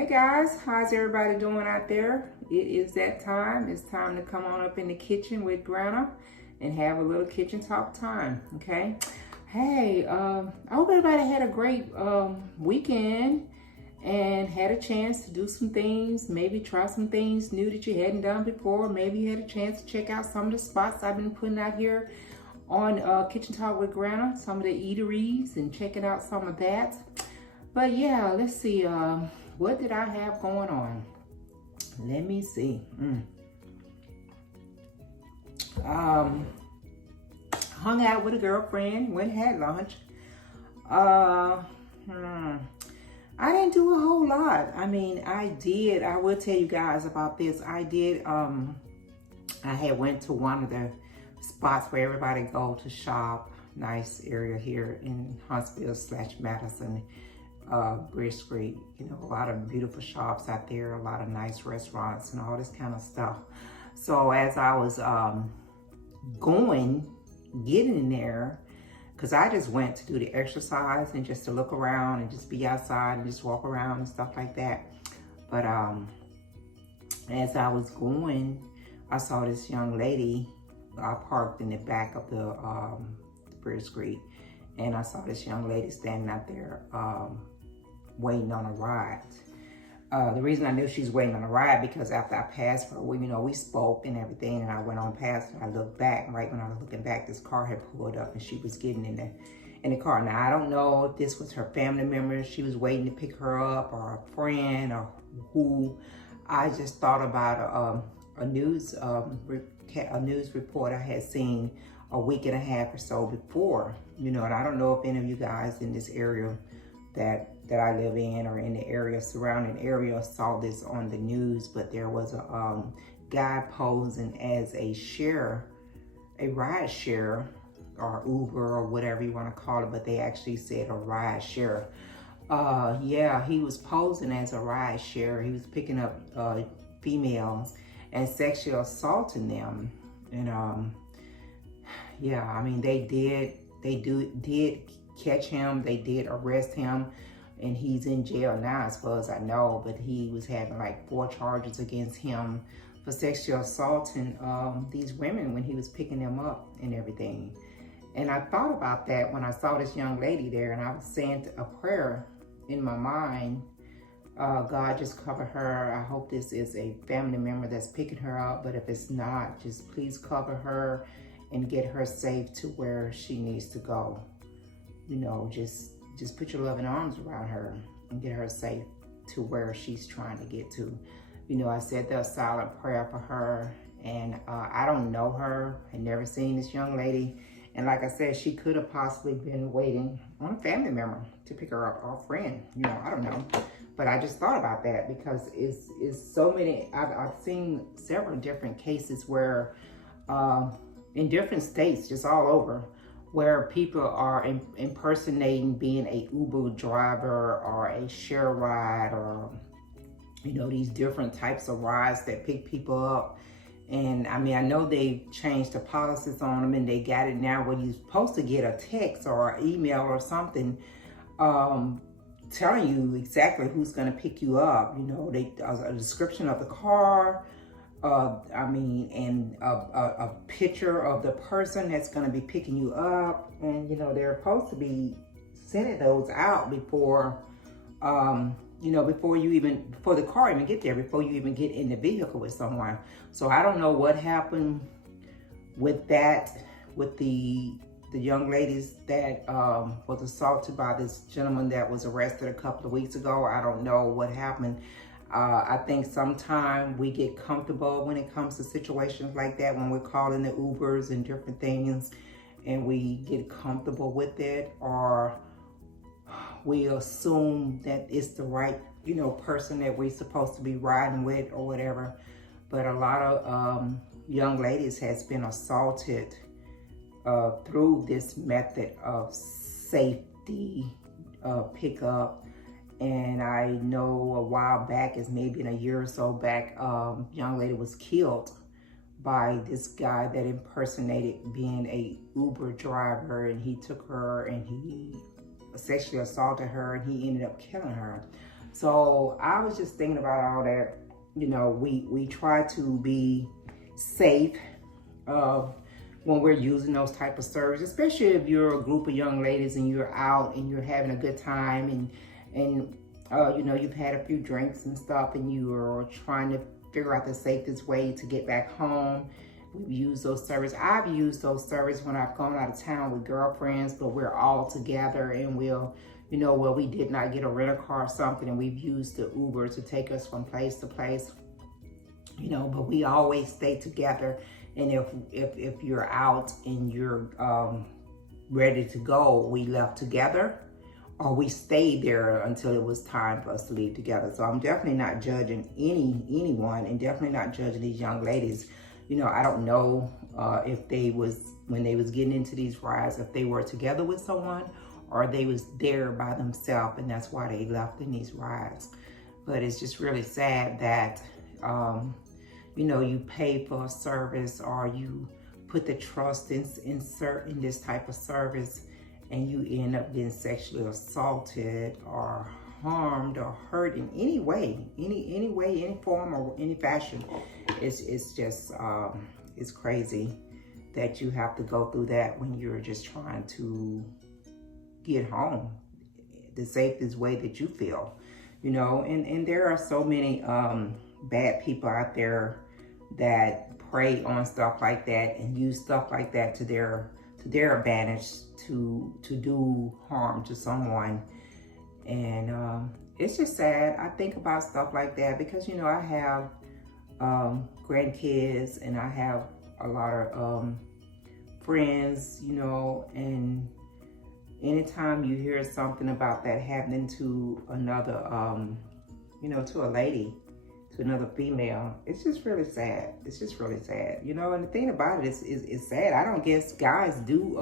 Hey guys, how's everybody doing out there? It is that time. It's time to come on up in the kitchen with Granna and have a little kitchen talk time, okay? Hey, I hope everybody had a great weekend and had a chance to do some things, maybe try some things new that you hadn't done before. Maybe you had a chance to check out some of the spots I've been putting out here on Kitchen Talk with Granna, some of the eateries, and checking out some of that. But yeah, let's see, what did I have going on? Let me see. Hung out with a girlfriend, went and had lunch. I didn't do a whole lot. I mean, I will tell you guys about this. I had went to one of the spots where everybody go to shop. Nice area here in Huntsville/Madison. Bridge Street, you know, a lot of beautiful shops out there, a lot of nice restaurants and all this kind of stuff. So as I was getting in there, because I just went to do the exercise and just to look around and just be outside and just walk around and stuff like that. But as I was going, I saw this young lady. I parked in the back of the Bridge Street, and I saw this young lady standing out there waiting on a ride. The reason I knew she's waiting on a ride because after I passed her, we spoke and everything, and I went on past her. I looked back, and right when I was looking back, this car had pulled up and she was getting in the car. Now, I don't know if this was her family member she was waiting to pick her up, or a friend, or who. I just thought about a news report I had seen a week and a half or so before, and I don't know if any of you guys in this area that I live in or in the surrounding area saw this on the news, but there was a guy posing as a ride share, or Uber, or whatever you want to call it, but they actually said a ride share. Yeah, he was posing as a ride share. He was picking up females and sexually assaulting them. And yeah, I mean, they did catch him. They did arrest him, and he's in jail now as far as I know, but he was having like 4 charges against him for sexual assaulting these women when he was picking them up and everything. And I thought about that when I saw this young lady there, and I was saying a prayer in my mind. God, just cover her. I hope this is a family member that's picking her up, but if it's not, just please cover her and get her safe to where she needs to go. Just put your loving arms around her and get her safe to where she's trying to get to. I said the silent prayer for her, and I don't know her. I never seen this young lady. And like I said, she could have possibly been waiting on a family member to pick her up, or a friend. I don't know. But I just thought about that because it's so many. I've seen several different cases where in different states, just all over, where people are impersonating being a Uber driver or a share ride, or these different types of rides that pick people up. And I mean, I know they changed the policies on them, and they got it now where you're supposed to get a text or an email or something telling you exactly who's going to pick you up. A description of the car, and a picture of the person that's going to be picking you up. And, they're supposed to be sending those out before, before the car even get there, before you even get in the vehicle with someone. So I don't know what happened with that, with the young ladies that was assaulted by this gentleman that was arrested a couple of weeks ago. I don't know what happened. I think sometimes we get comfortable when it comes to situations like that, when we're calling the Ubers and different things, and we get comfortable with it, or we assume that it's the right, person that we're supposed to be riding with or whatever. But a lot of young ladies has been assaulted through this method of safety pickup. And I know a while back, it's maybe in a year or so back, young lady was killed by this guy that impersonated being a Uber driver, and he took her and he sexually assaulted her, and he ended up killing her. So I was just thinking about all that. You know, we try to be safe when we're using those type of services, especially if you're a group of young ladies and you're out and you're having a good time and you know, you've had a few drinks and stuff and you're trying to figure out the safest way to get back home. We've used those services. I've used those services when I've gone out of town with girlfriends, but we're all together and we'll, you know, well, we did not get a rental car or something and we've used the Uber to take us from place to place, you know, but we always stay together. And if you're out and you're ready to go, we left together or we stayed there until it was time for us to leave together. So I'm definitely not judging anyone and definitely not judging these young ladies. You know, I don't know if they was, when they was getting into these rides, if they were together with someone or they was there by themselves and that's why they left in these rides. But it's just really sad that, you know, you pay for a service or you put the trust in this type of service and you end up getting sexually assaulted or harmed or hurt in any way, any form or any fashion. It's just, it's crazy that you have to go through that when you're just trying to get home the safest way that you feel, you know, and there are so many bad people out there that prey on stuff like that and use stuff like that to their advantage to do harm to someone. And it's just sad. I think about stuff like that because, you know, I have grandkids and I have a lot of friends, you know, and anytime you hear something about that happening to another, you know, to a lady, to another female, it's just really sad. It's just really sad, you know. And the thing about it is sad. I don't guess guys do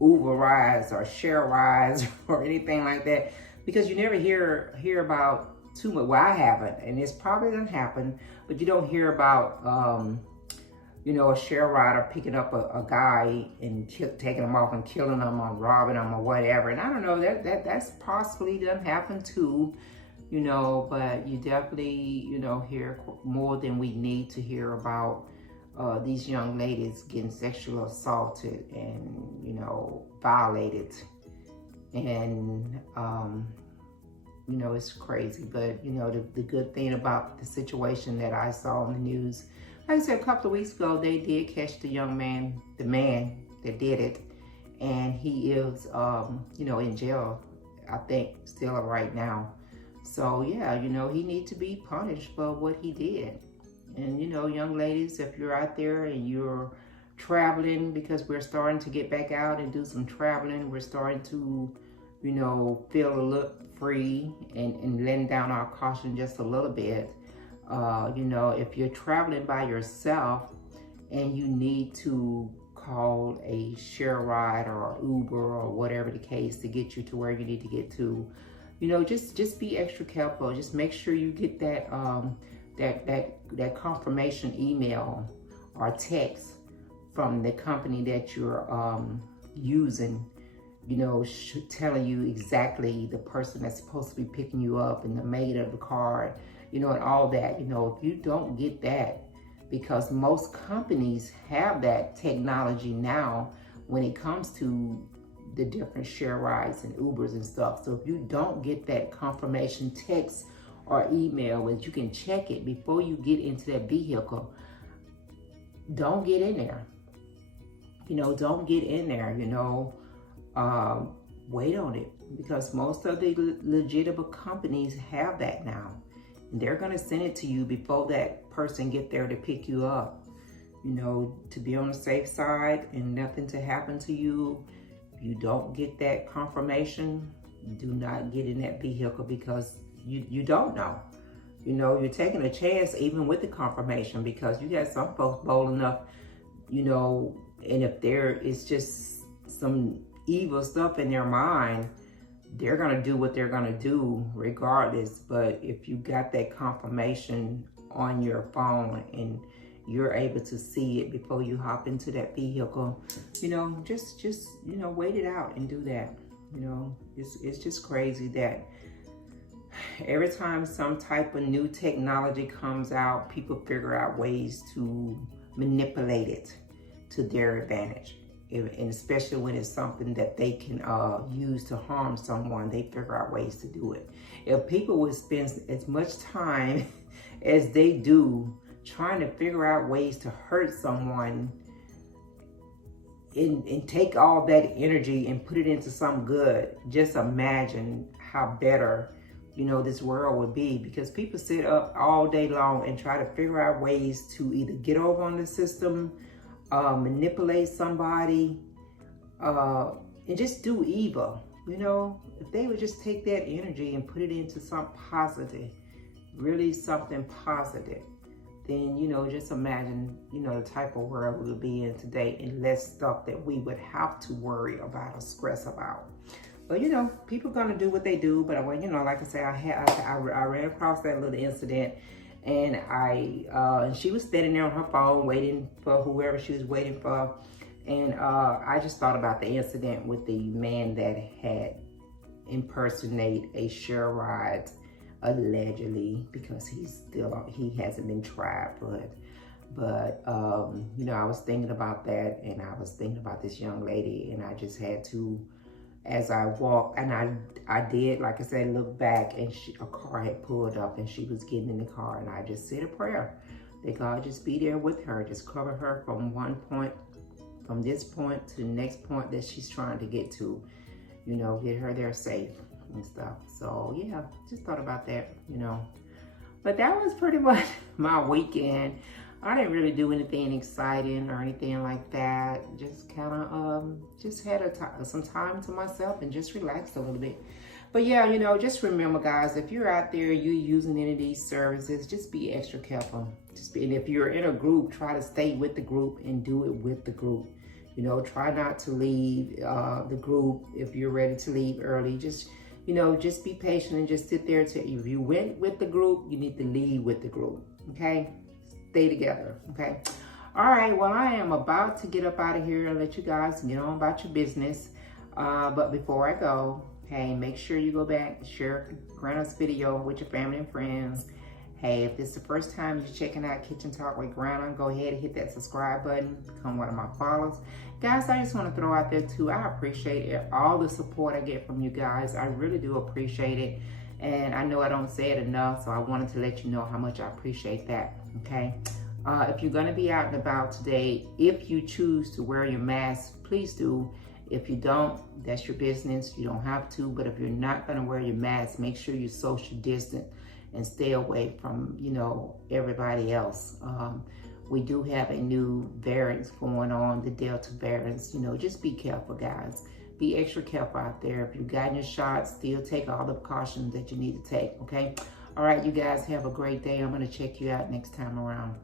Uber rides or share rides or anything like that because you never hear about too much. Well, I haven't, and it's probably doesn't happen, but you don't hear about you know, a share rider picking up a guy and taking him off and killing him or robbing him or whatever. And I don't know, that's possibly doesn't happen too, you know, but you definitely, you know, hear more than we need to hear about these young ladies getting sexually assaulted and, you know, violated. And, you know, it's crazy. But, you know, the good thing about the situation that I saw on the news, like I said, a couple of weeks ago, they did catch the young man, the man that did it. And he is, you know, in jail, I think, still right now. So, yeah, you know, he needs to be punished for what he did. And, you know, young ladies, if you're out there and you're traveling, because we're starting to get back out and do some traveling, we're starting to, you know, feel a little free and letting down our caution just a little bit. You know, if you're traveling by yourself and you need to call a share ride or Uber or whatever the case to get you to where you need to get to, you know, just be extra careful. Just make sure you get that that confirmation email or text from the company that you're using, you know, telling you exactly the person that's supposed to be picking you up and the mate of the car, you know, and all that. You know, if you don't get that, because most companies have that technology now when it comes to the different share rides and Ubers and stuff. So if you don't get that confirmation text or email where you can check it before you get into that vehicle, don't get in there. You know, don't get in there, you know. Wait on it, because most of the legitimate companies have that now. And they're going to send it to you before that person get there to pick you up, you know, to be on the safe side and nothing to happen to you. If you don't get that confirmation, do not get in that vehicle, because you don't know. You know, you're taking a chance even with the confirmation, because you got some folks bold enough, you know, and if there is just some evil stuff in their mind, they're going to do what they're going to do regardless. But if you got that confirmation on your phone and you're able to see it before you hop into that vehicle, you know, just you know, wait it out and do that. You know, it's just crazy that every time some type of new technology comes out, people figure out ways to manipulate it to their advantage. And especially when it's something that they can use to harm someone, they figure out ways to do it. If people would spend as much time as they do trying to figure out ways to hurt someone, and take all that energy and put it into some good, just imagine how better, you know, this world would be. Because people sit up all day long and try to figure out ways to either get over on the system, manipulate somebody, and just do evil. You know, if they would just take that energy and put it into something positive, really something positive, then, you know, just imagine, you know, the type of world we would be in today, and less stuff that we would have to worry about or stress about. But, you know, people gonna do what they do. But, well, you know, like I said, I ran across that little incident, and she was standing there on her phone waiting for whoever she was waiting for. And I just thought about the incident with the man that had impersonated a share ride, allegedly, because he hasn't been tried. But you know, I was thinking about that, and I was thinking about this young lady, and I just had to, as I walked, and I did, like I said, look back, and a car had pulled up, and she was getting in the car, and I just said a prayer that God just be there with her, just cover her from from this point to the next point that she's trying to get to, you know, get her there safe and stuff. So yeah, just thought about that, you know. But that was pretty much my weekend. I didn't really do anything exciting or anything like that. Just kind of just had some time to myself and just relaxed a little bit. But yeah, you know, just remember, guys, if you're out there, you're using any of these services, just be extra careful. And if you're in a group, try to stay with the group and do it with the group. You know, try not to leave the group if you're ready to leave early. Just, you know, just be patient and just sit there till if you went with the group, you need to leave with the group, okay? Stay together, okay? All right, well, I am about to get up out of here and let you guys get on about your business. But before I go, hey, make sure you go back, share Granna's video with your family and friends. Hey, if this is the first time you're checking out Kitchen Talk with Granna, go ahead and hit that subscribe button, become one of my followers. Guys, I just want to throw out there too, I appreciate all the support I get from you guys. I really do appreciate it. And I know I don't say it enough, so I wanted to let you know how much I appreciate that, okay? If you're going to be out and about today, if you choose to wear your mask, please do. If you don't, that's your business. You don't have to. But if you're not going to wear your mask, make sure you social distance and stay away from, you know, everybody else. We do have a new variant going on, the Delta variants. You know, just be careful, guys. Be extra careful out there. If you've gotten your shots, still take all the precautions that you need to take, okay? All right, you guys have a great day. I'm going to check you out next time around.